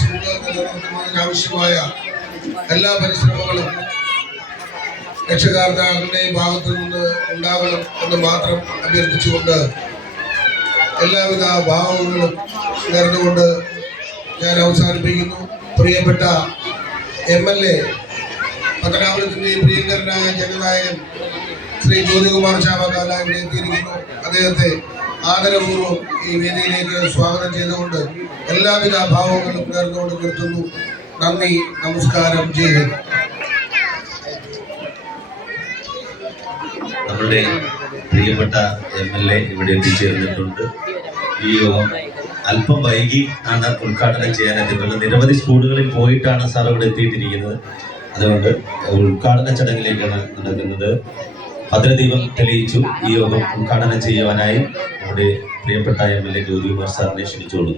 സ്കൂളുകൾക്ക് നിലനിർത്തുന്നതിന് ആവശ്യമായ എല്ലാ പരിശ്രമങ്ങളും രക്ഷകർത്താക്കളുടെയും ഭാഗത്തു നിന്ന് ഉണ്ടാകണം എന്ന് മാത്രം അഭ്യർത്ഥിച്ചുകൊണ്ട് എല്ലാവിധ ഭാവങ്ങളും നേർന്നുകൊണ്ട് ഞാൻ അവസാനിപ്പിക്കുന്നു. പ്രിയപ്പെട്ട MLA പത്തനാപുരത്തിന്റെ പ്രിയങ്കരനായ ജനനായകൻ ശ്രീ ജ്യോതികുമാർ ചാമക്കാല ഇവിടെ എത്തിയിരിക്കുന്നു. അദ്ദേഹത്തെ ആദരപൂർവ്വം ഈ വേദിയിലേക്ക് സ്വാഗതം ചെയ്തുകൊണ്ട് എല്ലാവിധ ഭാവങ്ങളും നേർന്നുകൊണ്ട് നിർത്തുന്നു. നന്ദി, നമസ്കാരം, ജയ് ഹിന്ദ്. നമ്മളുടെ പ്രിയപ്പെട്ട MLA ഇവിടെ എത്തിച്ചേർന്നിട്ടുണ്ട്. ഈ യോഗം അല്പം വൈകി ആണ് ഉദ്ഘാടനം ചെയ്യാനെത്തിയിട്ടുള്ളത്. നിരവധി സ്കൂളുകളിൽ പോയിട്ടാണ് സാർ ഇവിടെ എത്തിയിട്ടിരിക്കുന്നത്. അതുകൊണ്ട് ഉദ്ഘാടന ചടങ്ങിലേക്കാണ് നടക്കുന്നത്. ഭദ്രദീപം തെളിയിച്ചു ഈ യോഗം ഉദ്ഘാടനം ചെയ്യുവാനായി നമ്മുടെ പ്രിയപ്പെട്ട MLA ജ്യോതികുമാർ സാറിനെ ക്ഷണിച്ചോളൂ.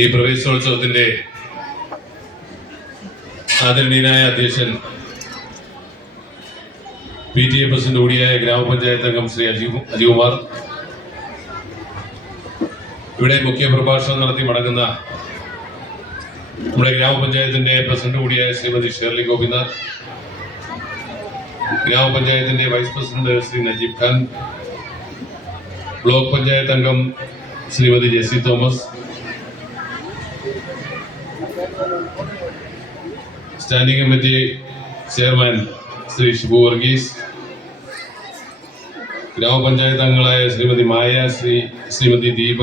ഈ പ്രവേശനോത്സവത്തിന്റെ ആദരണീയനായ അധ്യക്ഷൻ PTA പ്രസിഡന്റ് കൂടിയായ ഗ്രാമപഞ്ചായത്ത് അംഗം ശ്രീ അജികുമാർ, ഇവിടെ മുഖ്യ പ്രഭാഷണം നടത്തി മടങ്ങുന്ന നമ്മുടെ ഗ്രാമപഞ്ചായത്തിന്റെ പ്രസിഡന്റ് കൂടിയായ ശ്രീമതി ഷേർലി ഗോപിനാഥ്, ഗ്രാമപഞ്ചായത്തിന്റെ vice president Shri Najeeb Khan, block panchayat അംഗം Shrimati Jessy Thomas, standing committee chairman Shri Shibu Varghese, ഗ്രാമപഞ്ചായത്ത് അംഗങ്ങളായ ശ്രീമതി മായ, ശ്രീമതി ദീപ,